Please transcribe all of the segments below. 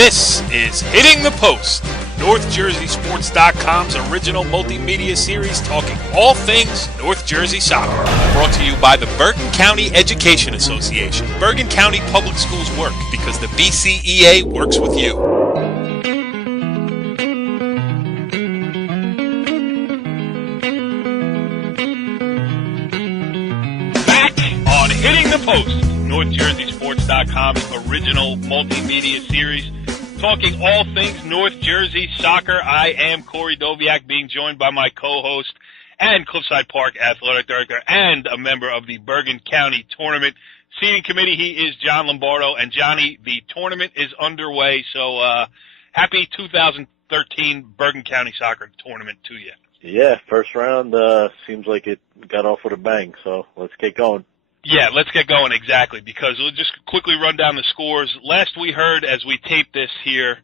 This is Hitting the Post, NorthJerseySports.com's original multimedia series talking all things North Jersey soccer. Brought to you by the Bergen County Education Association. Bergen County Public Schools work because the BCEA works with you. Back on Hitting the Post, NorthJerseySports.com's original multimedia series talking all things North Jersey soccer. I am Cory Doviak, being joined by my co-host and Cliffside Park Athletic Director and a member of the Bergen County Tournament Seating Committee. He is John Lombardo. And Johnny, the tournament is underway, so happy 2013 Bergen County Soccer Tournament to you. Yeah, first round seems like it got off with a bang, so let's get going. Yeah, let's get going, exactly, because we'll just quickly run down the scores. Last we heard, as we taped this here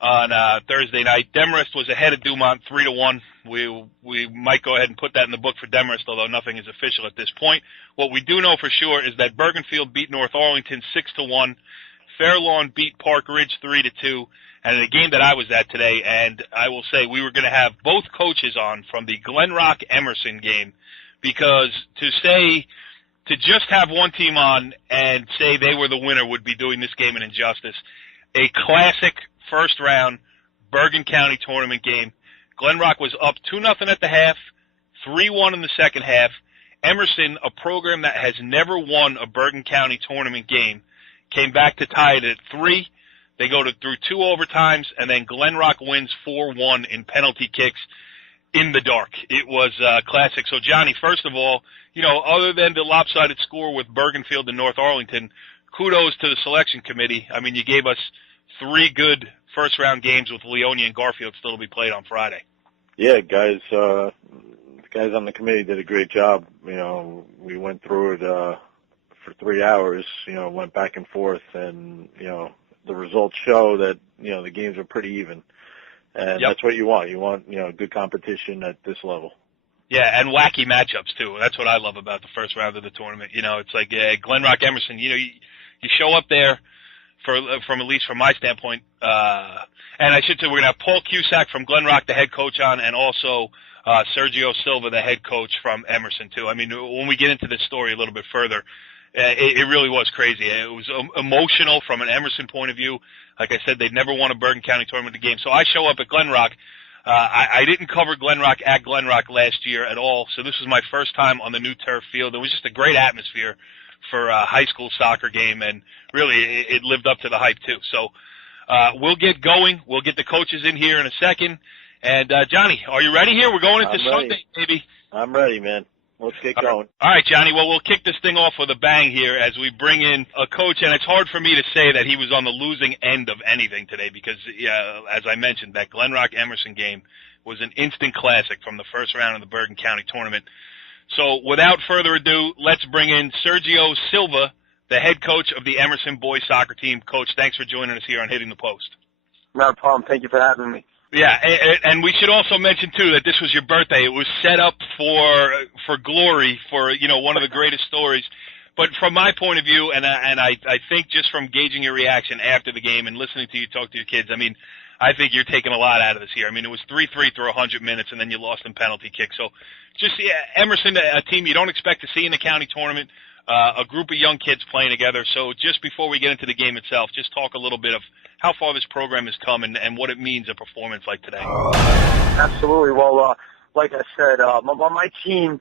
on Thursday night, Demarest was ahead of Dumont 3-1. We might go ahead and put that in the book for Demarest, although nothing is official at this point. What we do know for sure is that Bergenfield beat North Arlington 6-1. Fairlawn beat Park Ridge 3-2. And in a game that I was at today, and I will say we were going to have both coaches on from the Glen Rock Emerson game, because to just have one team on and say they were the winner would be doing this game an injustice. A classic first round Bergen County tournament game. Glen Rock was up 2-0 at the half, 3-1 in the second half. Emerson, a program that has never won a Bergen County tournament game, came back to tie it at 3. They go through 2 overtimes, and then Glen Rock wins 4-1 in penalty kicks in the dark. It was classic. So, Johnny, first of all, other than the lopsided score with Bergenfield and North Arlington, kudos to the selection committee. I mean, you gave us 3 good first-round games with Leonia and Garfield still to be played on Friday. Yeah, guys, the guys on the committee did a great job. We went through it for 3 hours, went back and forth, and, the results show that, the games are pretty even. And That's what you want. You want, good competition at this level. Yeah, and wacky matchups, too. That's what I love about the first round of the tournament. It's like Glen Rock Emerson, you show up there from at least from my standpoint. And I should say we're going to have Paul Cusack from Glen Rock, the head coach, on, and also Sergio Silva, the head coach from Emerson, too. I mean, when we get into this story a little bit further, it really was crazy. It was emotional from an Emerson point of view. Like I said, they'd never won a Bergen County tournament game. So I show up at Glen Rock. I didn't cover Glen Rock at Glen Rock last year at all, so this was my first time on the new turf field. It was just a great atmosphere for a high school soccer game, and really it lived up to the hype too. So we'll get going. We'll get the coaches in here in a second. And Johnny, are you ready here? We're going into Sunday, baby. I'm ready, man. Let's get going. All right, Johnny. Well, we'll kick this thing off with a bang here as we bring in a coach, and it's hard for me to say that he was on the losing end of anything today because, as I mentioned, that Glen Rock Emerson game was an instant classic from the first round of the Bergen County tournament. So without further ado, let's bring in Sergio Silva, the head coach of the Emerson boys soccer team. Coach, thanks for joining us here on Hitting the Post. No problem. Thank you for having me. Yeah, and we should also mention, too, that this was your birthday. It was set up for glory, for, one of the greatest stories. But from my point of view, and I think just from gauging your reaction after the game and listening to you talk to your kids, I mean, I think you're taking a lot out of this here. I mean, it was 3-3 through 100 minutes, and then you lost in penalty kicks. So just Emerson, a team you don't expect to see in the county tournament, a group of young kids playing together. So just before we get into the game itself, just talk a little bit of how far this program has come and what it means a performance like today. Absolutely. Well, like I said, my team,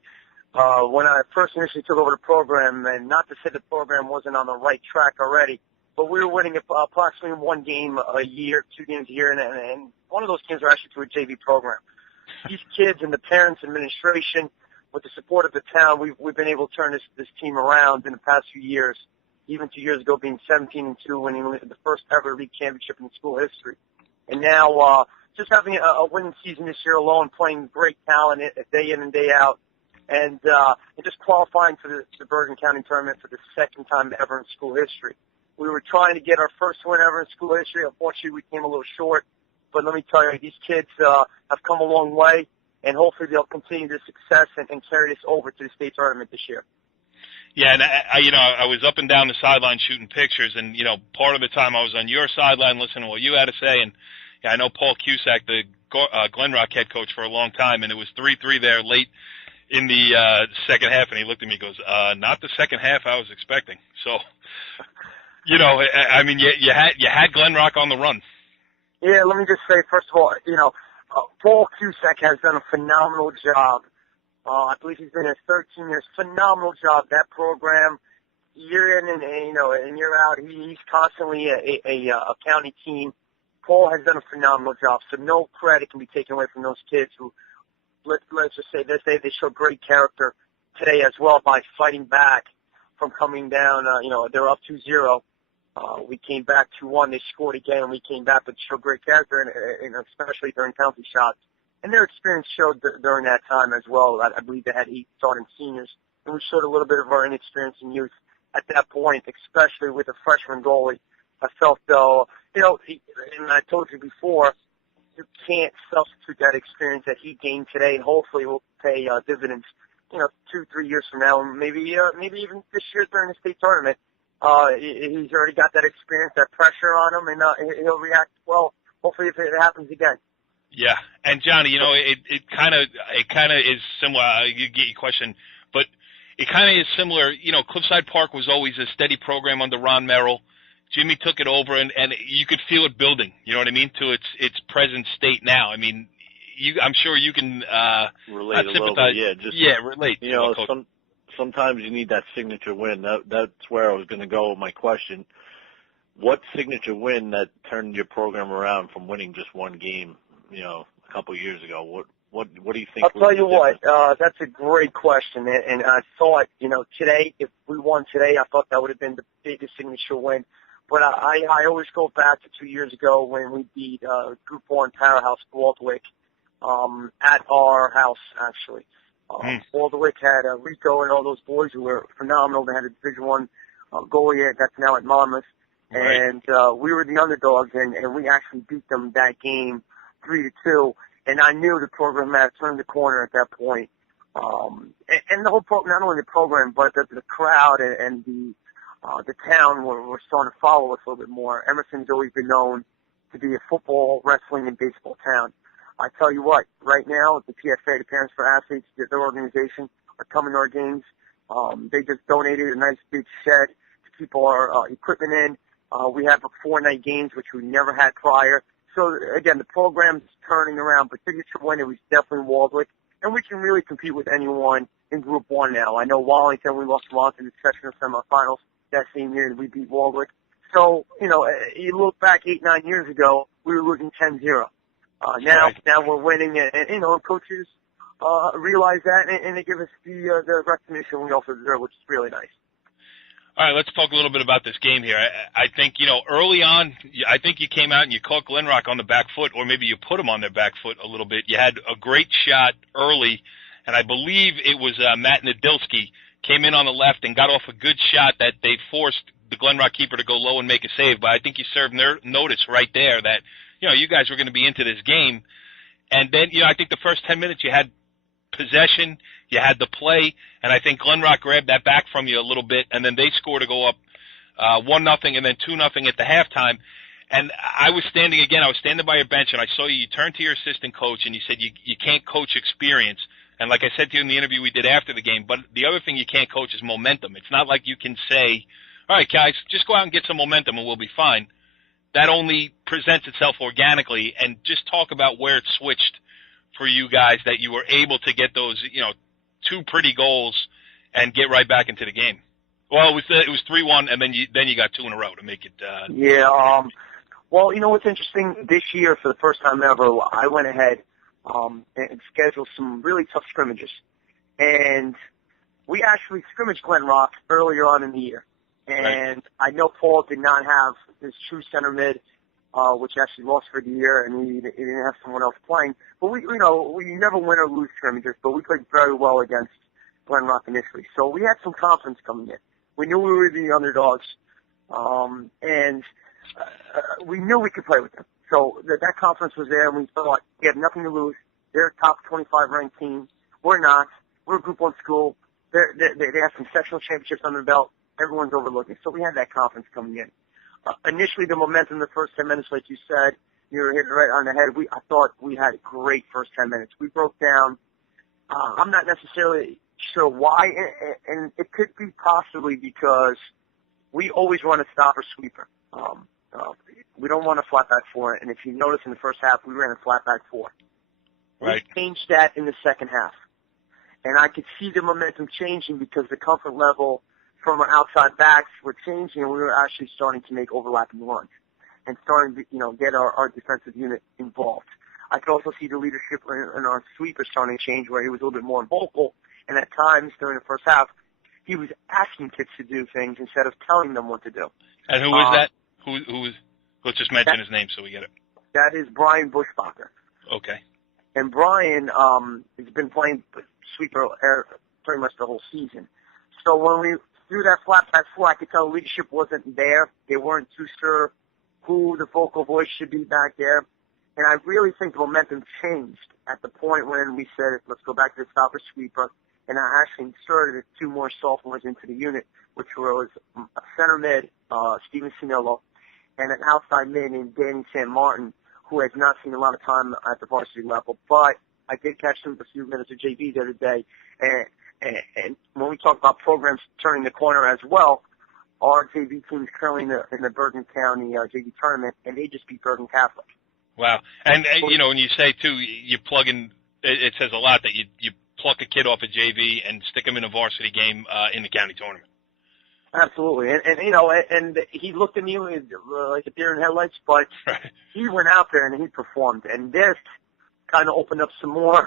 when I first initially took over the program, and not to say the program wasn't on the right track already, but we were winning approximately 1 game a year, 2 games a year, and one of those games were actually through a JV program. These kids and the parents, administration, with the support of the town, we've been able to turn this team around in the past few years. Even 2 years ago, being 17-2, winning the first ever league championship in school history, and now just having a winning season this year alone, playing great talent day in and day out, and just qualifying for the Bergen County tournament for the second time ever in school history. We were trying to get our first win ever in school history. Unfortunately, we came a little short, but let me tell you, these kids have come a long way, and hopefully they'll continue this success and carry this over to the state tournament this year. Yeah, and I was up and down the sideline shooting pictures, and part of the time I was on your sideline listening to what you had to say, and I know Paul Cusack, the Glen Rock head coach for a long time, and it was 3-3 there late in the second half, and he looked at me and goes, not the second half I was expecting. So, I mean, you had Glen Rock on the run. Yeah, let me just say, first of all, Paul Cusack has done a phenomenal job. I believe he's been there 13 years. Phenomenal job. That program, year in and year out, he's constantly a county team. Paul has done a phenomenal job. So no credit can be taken away from those kids who, let's just say this, they showed great character today as well by fighting back from coming down. They're up 2-0. We came back 2-1. They scored again, and we came back, but showed great character, and especially during penalty shots. And their experience showed during that time as well. I believe they had 8 starting seniors, and we showed a little bit of our inexperience and youth at that point, especially with a freshman goalie. I felt, though, and I told you before, you can't substitute that experience that he gained today, and hopefully will pay dividends, 2-3 years from now, and maybe even this year during the state tournament. He's already got that experience, that pressure on him, and he'll react well. Hopefully, if it happens again. Yeah, and Johnny, it kind of is similar. You get your question, but it kind of is similar. Cliffside Park was always a steady program under Ron Merrill. Jimmy took it over, and you could feel it building. You know what I mean? To its present state now. I mean, I'm sure you can relate a little bit. Yeah, relate. Sometimes you need that signature win. That's where I was going to go with my question. What signature win that turned your program around from winning just one game, a couple of years ago? What do you think? I'll tell you what, that's a great question. And I thought, today, if we won today, I thought that would have been the biggest signature win. But I always go back to 2 years ago when we beat Group 1 powerhouse Waldwick at our house, actually. Waldwick had Rico and all those boys who were phenomenal. They had a Division I goalie that's now at Monmouth. Right. And we were the underdogs, and we actually beat them that game 3-2. And I knew the program had turned the corner at that point. And the whole program, not only the program, but the crowd and the town were starting to follow us a little bit more. Emerson's always been known to be a football, wrestling, and baseball town. I tell you what, right now, the PFA, the Parents for Athletes, their organization, are coming to our games. They just donated a nice big shed to keep our equipment in. We have 4-night games, which we never had prior. So, again, the program's turning around, but signature win, it was definitely Waldwick. And we can really compete with anyone in Group 1 now. I know Wallington, we lost to Wallington in the sectional semifinals that same year, and we beat Waldwick. So, you look back 8-9 years ago, we were losing 10-0. Now we're winning, and coaches realize that, and they give us the recognition we also deserve, which is really nice. All right, let's talk a little bit about this game here. I think, early on, I think you came out and you caught Glen Rock on the back foot, or maybe you put them on their back foot a little bit. You had a great shot early, and I believe it was Matt Nadilski came in on the left and got off a good shot that they forced the Glen Rock keeper to go low and make a save. But I think you served notice right there that, you guys were going to be into this game. And then, I think the first 10 minutes you had possession, you had the play, and I think Glen Rock grabbed that back from you a little bit, and then they scored to go up 1-0 and then 2-0 at the halftime. And I was standing by your bench, and I saw you turn to your assistant coach, and you said you can't coach experience. And like I said to you in the interview we did after the game, but the other thing you can't coach is momentum. It's not like you can say, all right, guys, just go out and get some momentum and we'll be fine. That only presents itself organically, and just talk about where it switched for you guys that you were able to get those, 2 pretty goals and get right back into the game. Well, it was 3-1, and then you got 2 in a row to make it. Well, what's interesting this year for the first time ever, I went ahead and scheduled some really tough scrimmages, and we actually scrimmaged Glen Rock earlier on in the year. And I know Paul did not have his true center mid, which actually lost for the year, and he didn't have someone else playing. But we never win or lose scrimmages, but we played very well against Glen Rock initially. So we had some confidence coming in. We knew we were the underdogs, and we knew we could play with them. So that confidence was there, and we thought we have nothing to lose. They're a top 25 ranked team. We're not. We're a Group 1 school. they have some sectional championships on their belt. Everyone's overlooking. So we had that confidence coming in. Initially, the momentum the first 10 minutes, like you said, you were hitting right on the head. I thought we had a great first 10 minutes. We broke down. I'm not necessarily sure why, and it could be possibly because we always run a stopper sweeper. We don't want a flat back four, and if you notice in the first half, we ran a flat back four. Right. We changed that in the second half. And I could see the momentum changing because the comfort level from our outside backs were changing, and we were actually starting to make overlapping runs and starting to, get our defensive unit involved. I could also see the leadership in our sweeper starting to change, where he was a little bit more vocal, and at times during the first half, he was asking kids to do things instead of telling them what to do. And who is that? Who is? Let's just mention his name so we get it. That is Brian Bushbacher. Okay. And Brian has been playing sweeper pretty much the whole season. So when we threw that flat back four, I could tell leadership wasn't there. They weren't too sure who the vocal voice should be back there. And I really think the momentum changed at the point when we said, let's go back to the stopper sweeper. And I actually inserted two more sophomores into the unit, which was a center mid, Steven Sinillo, and an outside mid named Danny San Martin, who has not seen a lot of time at the varsity level. But I did catch him a few minutes of JV the other day. And when we talk about programs turning the corner as well, our JV team is currently in the Bergen County JV tournament, and they just beat Bergen Catholic. Wow. And when you say, too, you plug in, it says a lot that you pluck a kid off a JV and stick him in a varsity game in the county tournament. Absolutely. And he looked at me like a deer in headlights, but he went out there and he performed. And this kind of opened up some more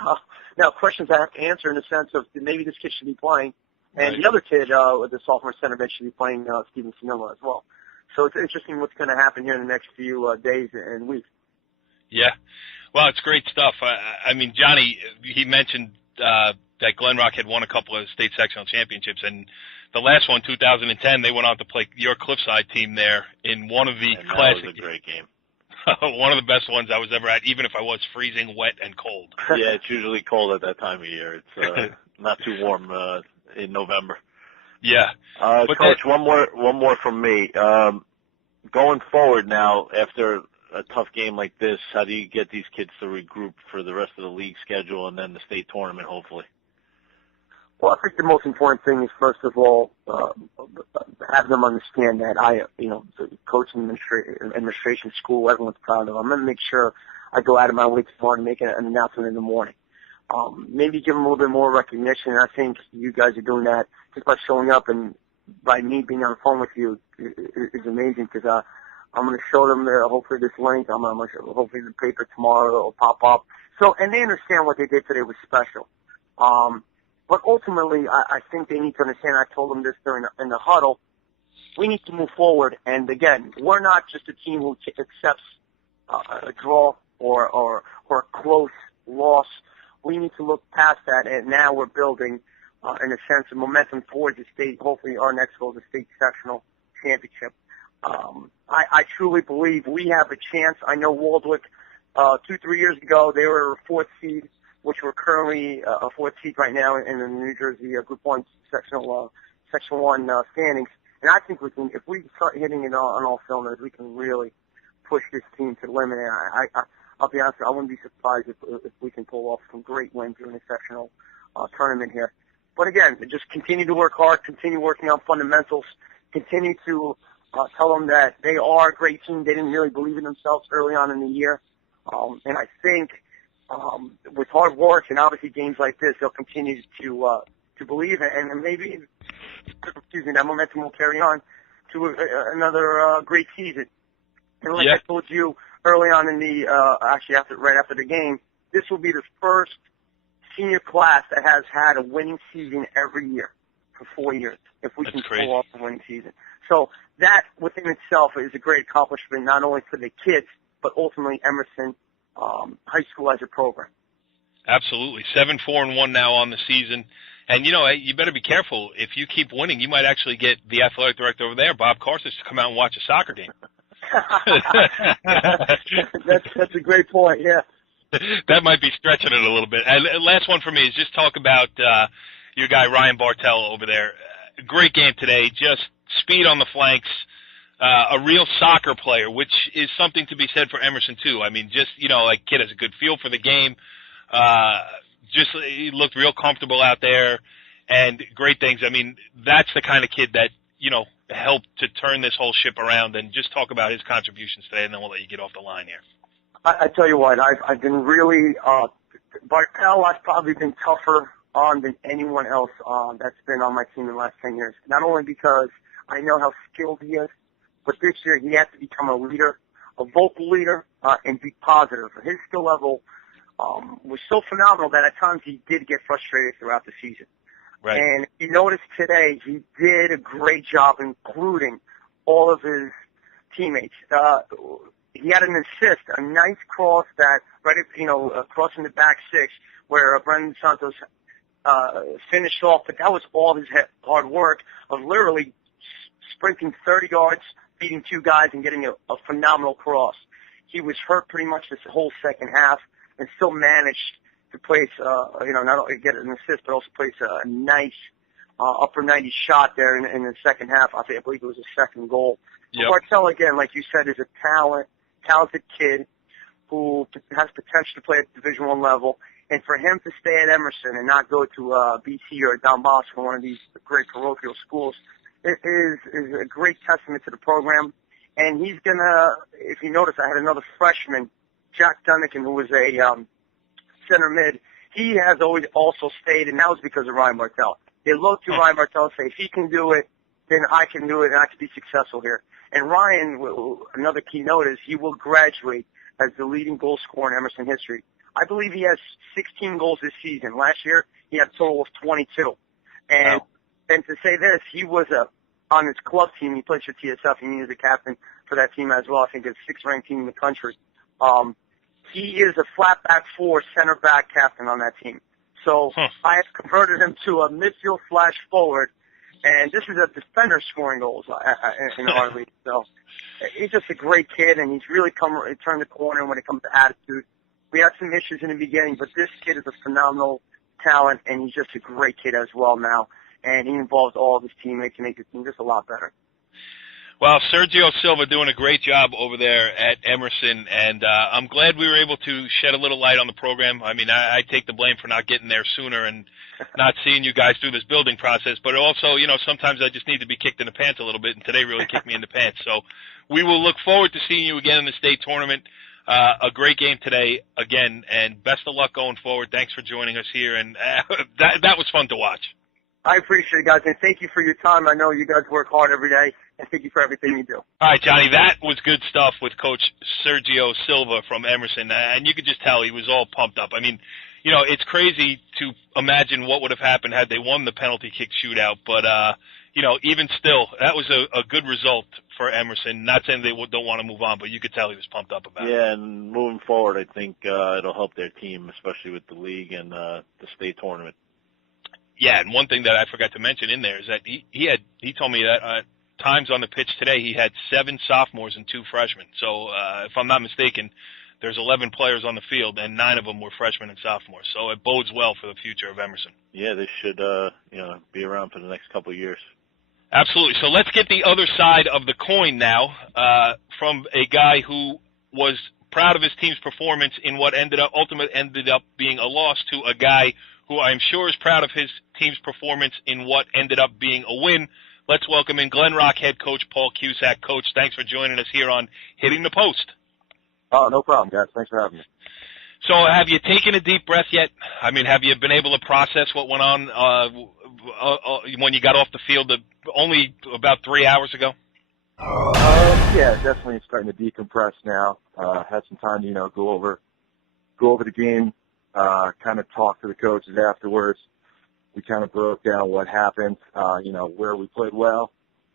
now questions I have to answer in the sense of maybe this kid should be playing. And the other kid, the sophomore center mid, should be playing Steven Sinilla as well. So it's interesting what's going to happen here in the next few days and weeks. Yeah. Well, it's great stuff. I mean, Johnny, he mentioned that Glen Rock had won a couple of state sectional championships, and the last one, 2010, they went on to play your Cliffside team there in one of the classic. That was a great game. One of the best ones I was ever at, even if I was freezing, wet, and cold. Yeah, it's usually cold at that time of year. It's not too warm in November. Yeah. Coach, one more from me. Going forward now, after a tough game like this, how do you get these kids to regroup for the rest of the league schedule and then the state tournament, hopefully? Well, I think the most important thing is, first of all, have them understand that the coaching administration school, everyone's proud of. I'm going to make sure I go out of my way tomorrow to make an announcement in the morning. Maybe give them a little bit more recognition. I think you guys are doing that just by showing up, and by me being on the phone with you is amazing, because I'm going to show them hopefully this link. I'm going to hopefully the paper tomorrow will pop up. So, and they understand what they did today was special. But ultimately, I think they need to understand. I told them this in the huddle. We need to move forward. And again, we're not just a team who accepts a draw or a close loss. We need to look past that. And now we're building, in a sense, of momentum towards the state. Hopefully, our next goal is the state sectional championship. I truly believe we have a chance. I know Waldwick, 2-3 years ago, they were a fourth seed, which we're currently a fourth seed right now in the New Jersey Group 1 Section 1 standings. And I think if we start hitting it on all cylinders, we can really push this team to the limit. And I'll be honest, I wouldn't be surprised if we can pull off some great wins during the sectional tournament here. But again, just continue to work hard, continue working on fundamentals, continue to tell them that they are a great team. They didn't really believe in themselves early on in the year. And I think with hard work and obviously games like this, they'll continue to believe, and maybe, that momentum will carry on to another great season. And like I told you early on in the, right after the game, this will be the first senior class that has had a winning season every year for 4 years, if we can pull off the winning season. So that within itself is a great accomplishment, not only for the kids, but ultimately Emerson High School as a program. Absolutely. 7-4-1 now on the season. And, you better be careful. If you keep winning, you might actually get the athletic director over there, Bob Carstens, to come out and watch a soccer game. That's a great point, yeah. That might be stretching it a little bit. And last one for me is just talk about, your guy Ryan Bartell over there. Great game today. Just speed on the flanks. A real soccer player, which is something to be said for Emerson too. I mean, just, like, kid has a good feel for the game. He looked real comfortable out there, and great things. I mean, that's the kind of kid that, helped to turn this whole ship around. And just talk about his contributions today, and then we'll let you get off the line here. I tell you what, I've been really, Bartell, I've probably been tougher on than anyone else that's been on my team in the last 10 years. Not only because I know how skilled he is, but this year he has to become a leader, a vocal leader, and be positive. His skill level was so phenomenal that at times he did get frustrated throughout the season. Right. And you notice today he did a great job including all of his teammates. He had an assist, a nice cross that, crossing the back six where Brendan Santos finished off, but that was all his hard work of literally sprinting 30 yards, beating two guys, and getting a phenomenal cross. He was hurt pretty much this whole second half and still managed to place, not only get an assist, but also place a nice upper 90 shot there in the second half. I believe it was a second goal. Yep. Bartell, again, like you said, is a talented kid who has potential to play at Division I level. And for him to stay at Emerson and not go to BC or Don Bosco, one of these great parochial schools, it is a great testament to the program. And he's going to, if you notice, I had another freshman, Jack Dunnigan, who was a center mid. He has always also stayed, and that was because of Ryan Bartell. They look to Ryan Bartell and say, if he can do it, then I can do it, and I can be successful here. And Ryan, another key note is he will graduate as the leading goal scorer in Emerson history. I believe he has 16 goals this season. Last year, he had a total of 22. And and to say this, he was on his club team. He played for TSF, and he was a captain for that team as well. I think it's sixth-ranked team in the country. He is a flat back four, center back captain on that team. So I have converted him to a midfield /forward, and this is a defender scoring goals in our league. So he's just a great kid, and he's really turned the corner when it comes to attitude. We had some issues in the beginning, but this kid is a phenomenal talent, and he's just a great kid as well now. And he involves all of his teammates to make the team just a lot better. Well, Sergio Silva doing a great job over there at Emerson, and I'm glad we were able to shed a little light on the program. I mean, I take the blame for not getting there sooner and not seeing you guys through this building process, but also, sometimes I just need to be kicked in the pants a little bit, and today really kicked me in the pants. So we will look forward to seeing you again in the state tournament. A great game today again, and best of luck going forward. Thanks for joining us here, and that was fun to watch. I appreciate it, guys, and thank you for your time. I know you guys work hard every day, and thank you for everything you do. All right, Johnny, that was good stuff with Coach Sergio Silva from Emerson, and you could just tell he was all pumped up. I mean, it's crazy to imagine what would have happened had they won the penalty kick shootout, but, even still, that was a good result for Emerson. Not saying they don't want to move on, but you could tell he was pumped up about it. Yeah, and moving forward, I think it'll help their team, especially with the league and the state tournament. Yeah, and one thing that I forgot to mention in there is that he told me that times on the pitch today he had 7 sophomores and 2 freshmen. So if I'm not mistaken, there's 11 players on the field, and 9 of them were freshmen and sophomores. So it bodes well for the future of Emerson. Yeah, they should be around for the next couple of years. Absolutely. So let's get the other side of the coin now from a guy who was proud of his team's performance in what ultimately ended up being a loss to a guy who I'm sure is proud of his team's performance in what ended up being a win. Let's welcome in Glen Rock head coach Paul Cusack. Coach, thanks for joining us here on Hitting the Post. Oh, no problem, guys. Thanks for having me. So have you taken a deep breath yet? I mean, have you been able to process what went on when you got off the field only about 3 hours ago? Yeah, definitely starting to decompress now. Had some time to, go over the game, kind of talk to the coaches afterwards. We kind of broke down what happened, where we played well,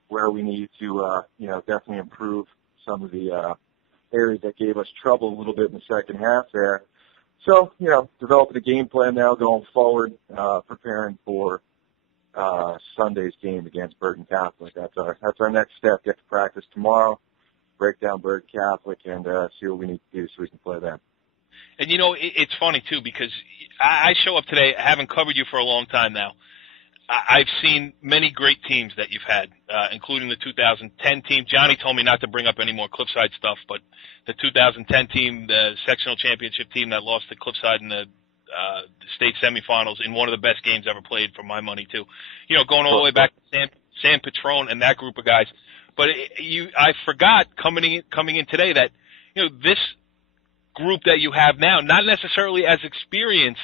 where we need to, definitely improve some of the areas that gave us trouble a little bit in the second half there. So, developing a game plan now going forward, preparing for Sunday's game against Bergen Catholic. That's our next step. Get to practice tomorrow, break down Bergen Catholic, and see what we need to do so we can play them. And, it's funny, too, because I show up today, I haven't covered you for a long time now, I've seen many great teams that you've had, including the 2010 team. Johnny told me not to bring up any more Cliffside stuff, but the 2010 team, the sectional championship team that lost to Cliffside in the state semifinals in one of the best games ever played for my money too. You know, going all the way back to Sam Petrone and that group of guys. But I forgot coming in today that, you know, this group that you have now, not necessarily as experienced,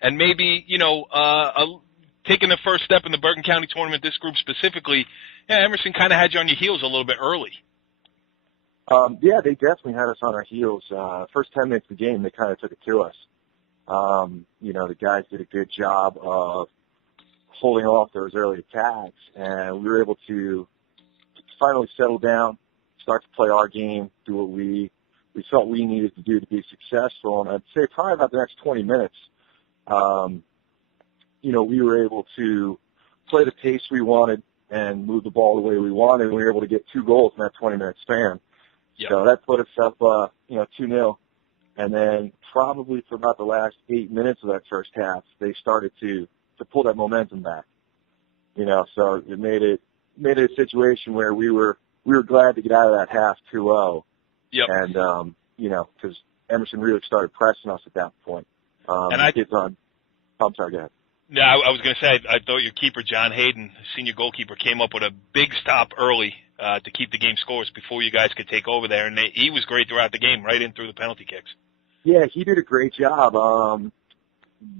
and maybe, you know, taking the first step in the Bergen County tournament, this group specifically, yeah, Emerson kind of had you on your heels a little bit early. Yeah, they definitely had us on our heels. First 10 minutes of the game, they kind of took it to us. You know, the guys did a good job of holding off those early attacks, and we were able to finally settle down, start to play our game, do what we felt we needed to do to be successful. And I'd say probably about the next 20 minutes, you know, we were able to play the pace we wanted and move the ball the way we wanted, and we were able to get 2 goals in that 20-minute span. Yep. So that put us up, you know, 2-0. And then probably for about the last 8 minutes of that first half, they started to pull that momentum back. You know, so it made it a situation where we were glad to get out of that half 2-0. Yep. And, you know, because Emerson really started pressing us at that point. And I'm sorry, go ahead. Yeah, I was going to say, I thought your keeper, John Hayden, senior goalkeeper, came up with a big stop early to keep the game scores before you guys could take over there. And he was great throughout the game, right in through the penalty kicks. Yeah, he did a great job.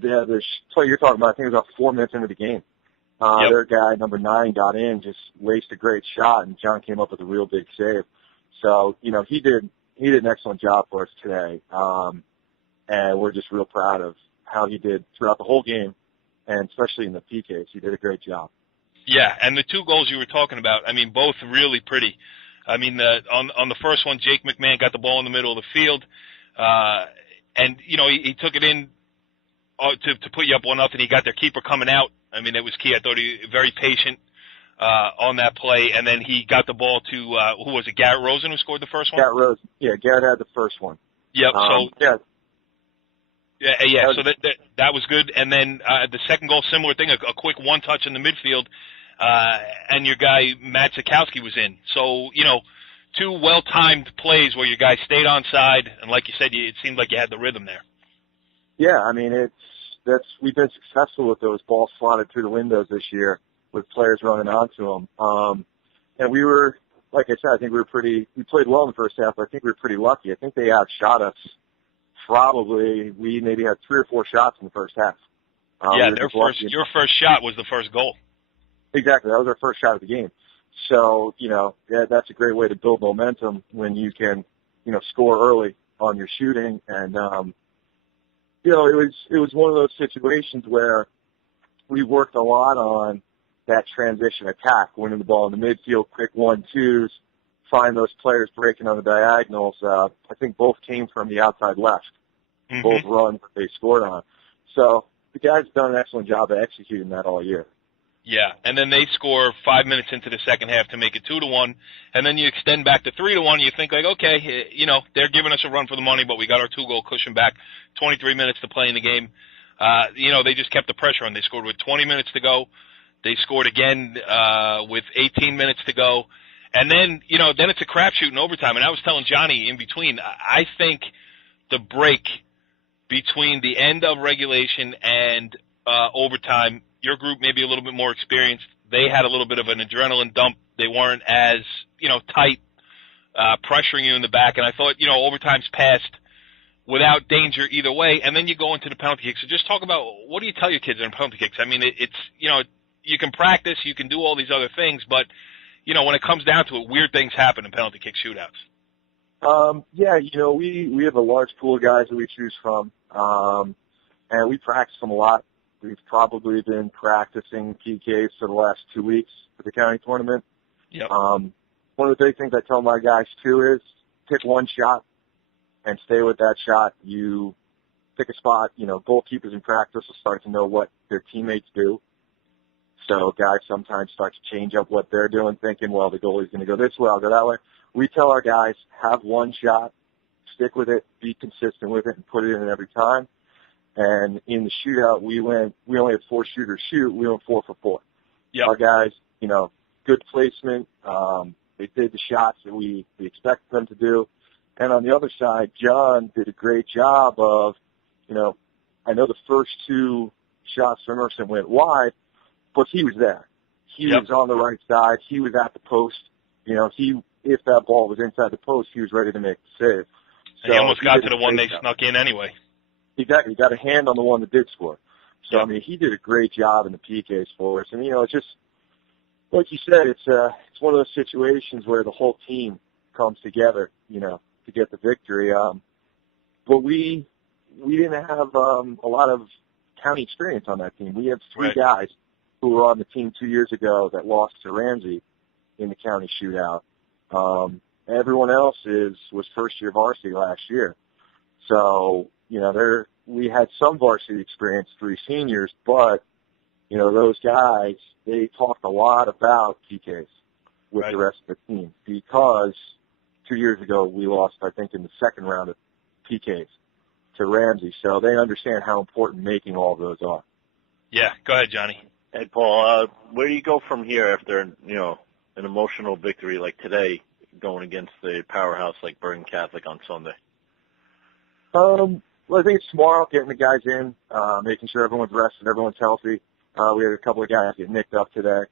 The player you're talking about, I think it was about 4 minutes into the game. Yep. Their guy, number 9, got in, just laced a great shot, and John came up with a real big save. So, you know, he did an excellent job for us today. And we're just real proud of how he did throughout the whole game, and especially in the PKs. He did a great job. Yeah, and the 2 goals you were talking about, I mean, both really pretty. I mean, on the first one, Jake McMahon got the ball in the middle of the field, and, you know, he took it in to put you up 1-0. He got their keeper coming out. I mean, it was key. I thought he was very patient on that play, and then he got the ball to, who was it, Garrett Rosen, who scored the first one? Garrett Rosen. Yeah, Garrett had the first one. Yep, yeah. Yeah, so that was good. And then the second goal, similar thing, a quick one-touch in the midfield, and your guy, Matt Zakowski, was in. So, you know, 2 well-timed plays where your guy stayed on side, and like you said, it seemed like you had the rhythm there. Yeah, I mean, we've been successful with those balls slotted through the windows this year with players running onto them. And we were, like I said, I think we played well in the first half, but I think we were pretty lucky. I think they outshot us. Probably we maybe had 3 or 4 shots in the first half. Yeah, your first shot was the first goal. Exactly, that was our first shot of the game. So, you know, that's a great way to build momentum when you can, you know, score early on your shooting. And, you know, it was one of those situations where we worked a lot on that transition attack, winning the ball in the midfield, quick 1-2s, find those players breaking on the diagonals. I think both came from the outside left, both runs that they scored on. So the guys have done an excellent job of executing that all year. Yeah, and then they score 5 minutes into the second half to make it 2-1, and then you extend back to 3-1. You think, like, okay, you know, they're giving us a run for the money, but we got our 2-goal cushion back. 23 minutes to play in the game. You know, they just kept the pressure on. They scored with 20 minutes to go. They scored again with 18 minutes to go. And then, you know, then it's a crapshoot in overtime. And I was telling Johnny in between, I think the break between the end of regulation and overtime, your group may be a little bit more experienced. They had a little bit of an adrenaline dump. They weren't as, you know, tight, pressuring you in the back. And I thought, you know, overtime's passed without danger either way. And then you go into the penalty kicks. So just talk about, what do you tell your kids in penalty kicks? I mean, it's, you know, you can practice, you can do all these other things, but, you know, when it comes down to it, weird things happen in penalty kick shootouts. Yeah, you know, we have a large pool of guys that we choose from, and we practice them a lot. We've probably been practicing PKs for the last 2 weeks for the county tournament. Yep. One of the big things I tell my guys, too, is pick one shot and stay with that shot. You pick a spot, you know, goalkeepers in practice will start to know what their teammates do. So guys sometimes start to change up what they're doing, thinking, well, the goalie's going to go this way, I'll go that way. We tell our guys, have one shot, stick with it, be consistent with it, and put it in every time. And in the shootout, we only had 4 shooters shoot. We went 4 for 4. Yep. Our guys, good placement. They did the shots that we expected them to do. And on the other side, John did a great job of, I know the first 2 shots from Emerson went wide, but he was there. He was on the right side. He was at the post. If that ball was inside the post, he was ready to make the save. And he almost got to the one they snuck in anyway. Exactly. He got a hand on the one that did score. So, he did a great job in the PKs for us. And, it's just, like you said, it's one of those situations where the whole team comes together, to get the victory. But we didn't have a lot of county experience on that team. We have 3 guys who were on the team 2 years ago that lost to Ramsey in the county shootout. Everyone else was first-year varsity last year. So, we had some varsity experience, 3 seniors, but, those guys, they talked a lot about PKs with the rest of the team because 2 years ago we lost, I think, in the second round of PKs to Ramsey. So they understand how important making all of those are. Yeah, go ahead, Johnny. Hey, Paul, where do you go from here after, an emotional victory like today going against the powerhouse like Bergen Catholic on Sunday? Well, I think it's tomorrow, getting the guys in, making sure everyone's rested, everyone's healthy. We had a couple of guys get nicked up today.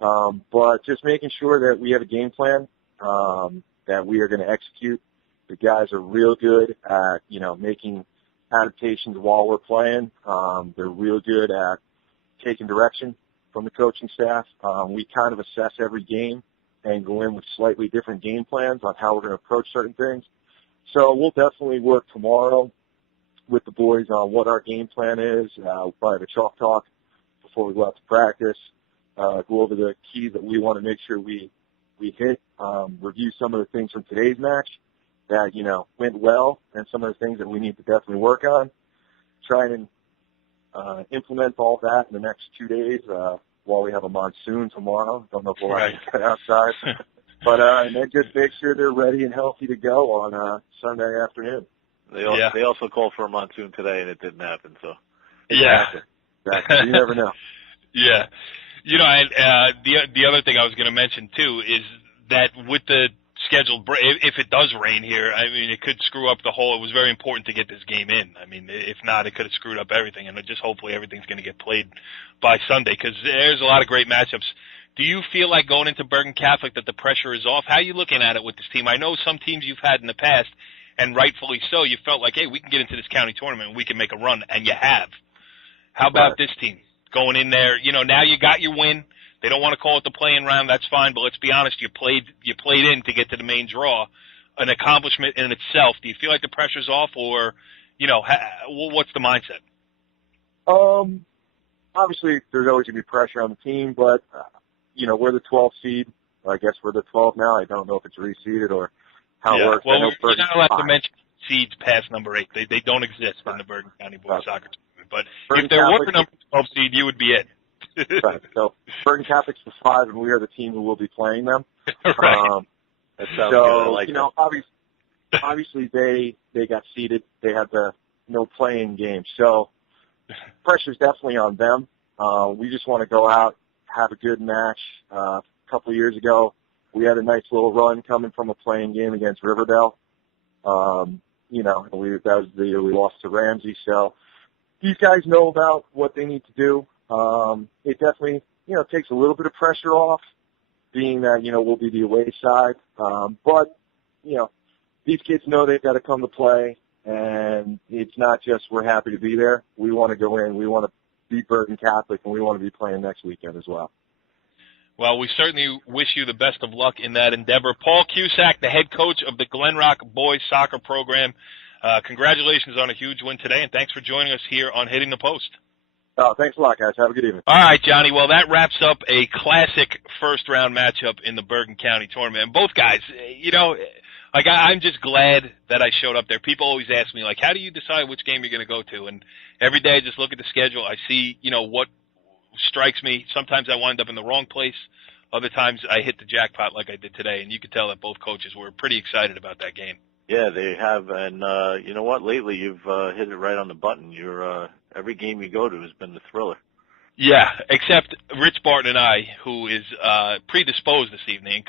But just making sure that we have a game plan that we are going to execute. The guys are real good at, making adaptations while we're playing. They're real good at taking direction from the coaching staff. We kind of assess every game and go in with slightly different game plans on how we're going to approach certain things. So we'll definitely work tomorrow with the boys on what our game plan is. We'll probably have a chalk talk before we go out to practice, go over the keys that we want to make sure we hit, review some of the things from today's match that, went well and some of the things that we need to definitely work on. Try and implement all that in the next 2 days while we have a monsoon tomorrow. Don't know if we'll have to get outside. But and then just make sure they're ready and healthy to go on Sunday afternoon. They also called for a monsoon today, and it didn't happen. So exactly. You never know. Yeah. The other thing I was going to mention, too, is that with the scheduled break, if it does rain here, I mean, it could screw up the whole. It was very important to get this game in. I mean, if not, it could have screwed up everything. And just hopefully everything's going to get played by Sunday because there's a lot of great matchups. Do you feel like going into Bergen Catholic that the pressure is off? How are you looking at it with this team? I know some teams you've had in the past, and rightfully so, you felt like, hey, we can get into this county tournament and we can make a run, and you have. How about this team? Going in there, now you got your win. They don't want to call it the play-in round. That's fine, but let's be honest. You played in to get to the main draw, an accomplishment in itself. Do you feel like the pressure's off, or what's the mindset? Obviously, there's always going to be pressure on the team, but we're the 12th seed. I guess we're the 12th now. I don't know if it's reseeded or how it works. Well, you're not allowed to mention seeds past number 8. They don't exist in the Bergen County Boys Soccer Tournament. But Bergen if there Catholic, were a number 12 seed, you would be it. Right. So Bergen Catholic's the 5, and we are the team who will be playing them. Right. That sounds good. I like obviously they got seeded. They had the no playing game. So pressure's definitely on them. We just want to go out, have a good match. A couple of years ago, we had a nice little run coming from a playing game against Riverdale. That was the year we lost to Ramsey. So these guys know about what they need to do. It definitely, takes a little bit of pressure off, being that, we'll be the away side. But these kids know they've got to come to play, and it's not just we're happy to be there. We want to go in. We want to beat Bergen Catholic, and we want to be playing next weekend as well. Well, we certainly wish you the best of luck in that endeavor. Paul Cusack, the head coach of the Glen Rock Boys Soccer Program, congratulations on a huge win today, and thanks for joining us here on Hitting the Post. Oh, thanks a lot, guys. Have a good evening. All right, Johnny. Well, that wraps up a classic first-round matchup in the Bergen County tournament. And both guys, I'm just glad that I showed up there. People always ask me, how do you decide which game you're going to go to? And every day I just look at the schedule. I see, what strikes me. Sometimes I wind up in the wrong place. Other times I hit the jackpot like I did today. And you could tell that both coaches were pretty excited about that game. Yeah, they have, and you know what? Lately, you've hit it right on the button. You're every game you go to has been the thriller. Yeah, except Rich Barton and I, who is predisposed this evening and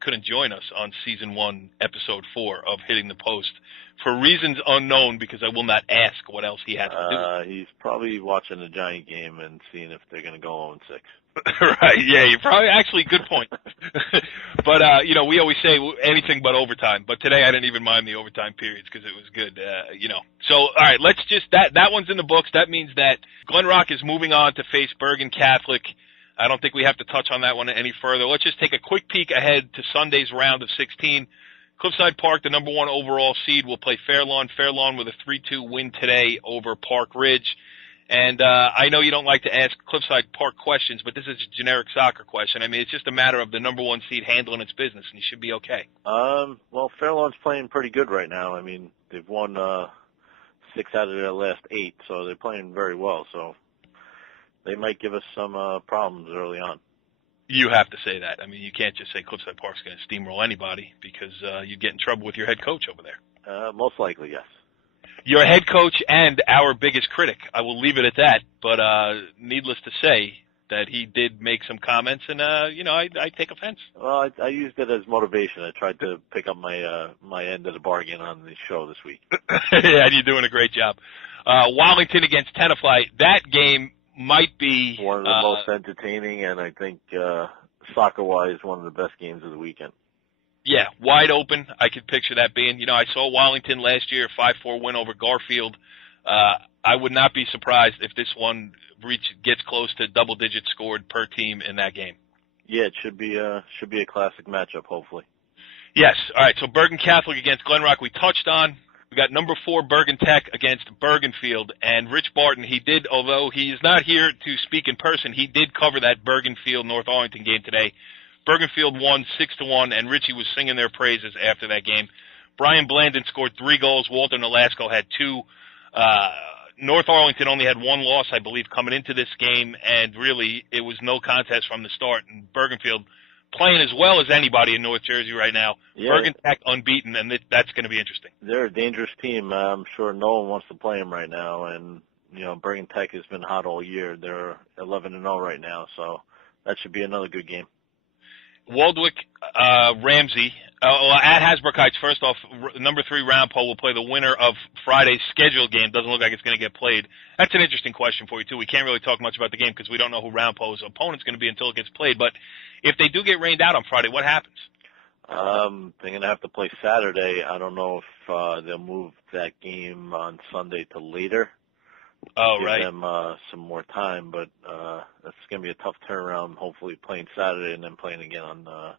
couldn't join us on season 1, episode 4 of Hitting the Post for reasons unknown, because I will not ask what else he had to do. He's probably watching the Giant game and seeing if they're going to go 0-6. Right, yeah, you're probably actually good point. But you know, we always say anything but overtime. But today I didn't even mind the overtime periods because it was good. You know, so all right, let's just that one's in the books. That means that Glen Rock is moving on to face Bergen Catholic. I don't think we have to touch on that one any further. Let's just take a quick peek ahead to Sunday's round of 16. Cliffside Park, the number 1 overall seed, will play Fairlawn. Fairlawn with a 3-2 win today over Park Ridge. And I know you don't like to ask Cliffside Park questions, but this is a generic soccer question. I mean, it's just a matter of the number 1 seed handling its business, and you should be okay. Well, Fairlawn's playing pretty good right now. I mean, they've won 6 out of their last 8, so they're playing very well. So they might give us some problems early on. You have to say that. I mean, you can't just say Cliffside Park's going to steamroll anybody, because you'd get in trouble with your head coach over there. Most likely, yes. Your head coach and our biggest critic. I will leave it at that. But needless to say that he did make some comments, and you know, I take offense. Well, I used it as motivation. I tried to pick up my end of the bargain on the show this week. Yeah, you're doing a great job. Wallington against Tenafly. That game might be one of the most entertaining, and I think soccer-wise, one of the best games of the weekend. Yeah, wide open. I could picture that being. You know, I saw Wallington last year, 5-4 win over Garfield. I would not be surprised if this one gets close to double digits scored per team in that game. Yeah, it should be a classic matchup, hopefully. Yes. All right. So Bergen Catholic against Glen Rock, we touched on. We got number 4 Bergen Tech against Bergenfield, and Rich Barton. He did, although he is not here to speak in person, he did cover that Bergenfield North Arlington game today. Bergenfield won 6-1, and Richie was singing their praises after that game. Brian Blandon scored 3 goals. Walter Nolasco had 2. North Arlington only had 1 loss, I believe, coming into this game, and really it was no contest from the start. And Bergenfield playing as well as anybody in North Jersey right now. Yeah. Bergen Tech unbeaten, and that's going to be interesting. They're a dangerous team. I'm sure no one wants to play them right now, and you know, Bergen Tech has been hot all year. They're 11-0 right now, so that should be another good game. Waldwick, Ramsey, at Hasbrook Heights, first off, number 3 round poll will play the winner of Friday's scheduled game. Doesn't look like it's going to get played. That's an interesting question for you, too. We can't really talk much about the game because we don't know who round poll's opponent's going to be until it gets played. But if they do get rained out on Friday, what happens? They're going to have to play Saturday. I don't know if they'll move that game on Sunday to later. Oh, give right. them some more time, but that's going to be a tough turnaround, hopefully playing Saturday and then playing again on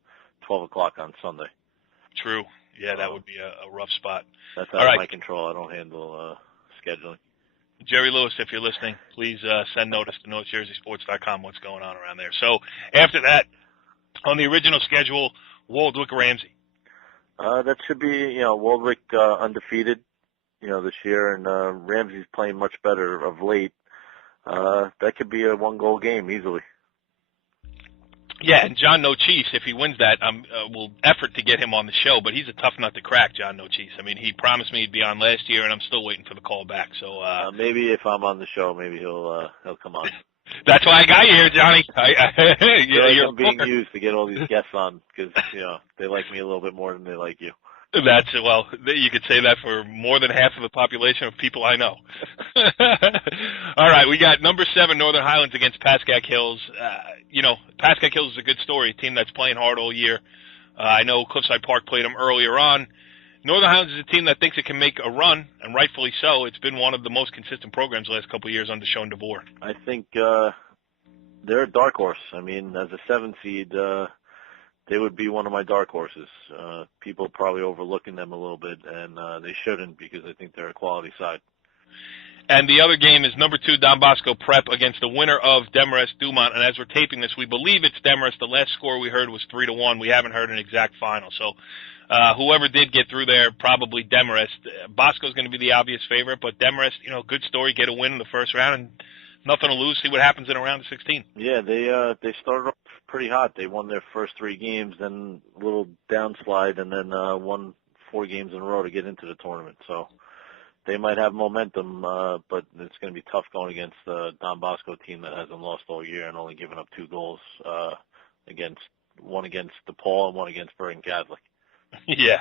12 o'clock on Sunday. True. Yeah, that would be a rough spot. That's out of my control. I don't handle scheduling. Jerry Lewis, if you're listening, please send notice to NorthJerseySports.com what's going on around there. So after that, on the original schedule, Waldwick Ramsey. That should be, Waldwick undefeated, this year, and Ramsey's playing much better of late. That could be a 1-goal game easily. Yeah, and John Nochise, if he wins that, will effort to get him on the show, but he's a tough nut to crack, John Nochise. I mean, he promised me he'd be on last year, and I'm still waiting for the call back. So maybe if I'm on the show, maybe he'll come on. That's why I got you here, Johnny. I'm being used to get all these guests on because they like me a little bit more than they like you. Well, you could say that for more than half of the population of people I know. All right, we got number 7 Northern Highlands against Pascack Hills. Pascack Hills is a good story, a team that's playing hard all year. I know Cliffside Park played them earlier on. Northern Highlands is a team that thinks it can make a run, and rightfully so. It's been one of the most consistent programs the last couple of years under Sean DeVore. I think they're a dark horse. I mean, as a 7 seed, they would be one of my dark horses. People probably overlooking them a little bit, and they shouldn't because I think they're a quality side. And the other game is number 2 Don Bosco Prep against the winner of Demarest Dumont. And as we're taping this, we believe it's Demarest. The last score we heard was 3-1. We haven't heard an exact final. So whoever did get through there, probably Demarest. Bosco's going to be the obvious favorite, but Demarest, good story, get a win in the first round and nothing to lose. See what happens in a round of 16. Yeah, they started off pretty hot. They won their first 3 games, then a little downslide, and then won 4 games in a row to get into the tournament. So they might have momentum, but it's going to be tough going against the Don Bosco team that hasn't lost all year and only given up 2 goals one against DePaul and one against Bergen Catholic. Yeah,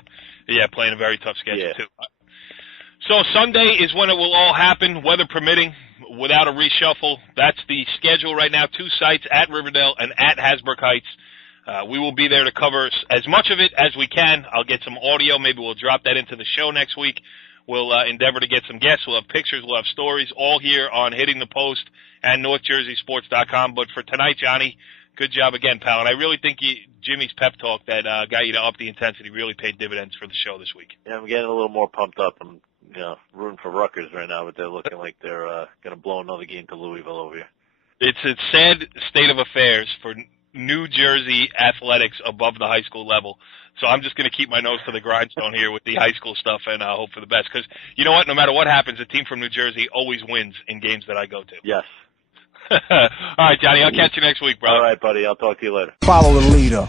playing a very tough schedule too. So Sunday is when it will all happen, weather permitting, without a reshuffle. That's the schedule right now. 2 sites, at Riverdale and at Hasbrook Heights. We will be there to cover as much of it as we can. I'll get some audio. Maybe we'll drop that into the show next week. We'll endeavor to get some guests. We'll have pictures. We'll have stories, all here on Hitting the Post and NorthJerseySports.com. But for tonight, Johnny, good job again, pal. And I really think Jimmy's pep talk that got you to up the intensity really paid dividends for the show this week. Yeah, I'm getting a little more pumped up. I'm rooting for Rutgers right now, but they're looking like they're going to blow another game to Louisville over here. It's a sad state of affairs for New Jersey athletics above the high school level. So I'm just going to keep my nose to the grindstone here with the high school stuff and hope for the best. Because you know what? No matter what happens, a team from New Jersey always wins in games that I go to. Yes. All right, Johnny. I'll catch you next week, brother. All right, buddy. I'll talk to you later. Follow the leader.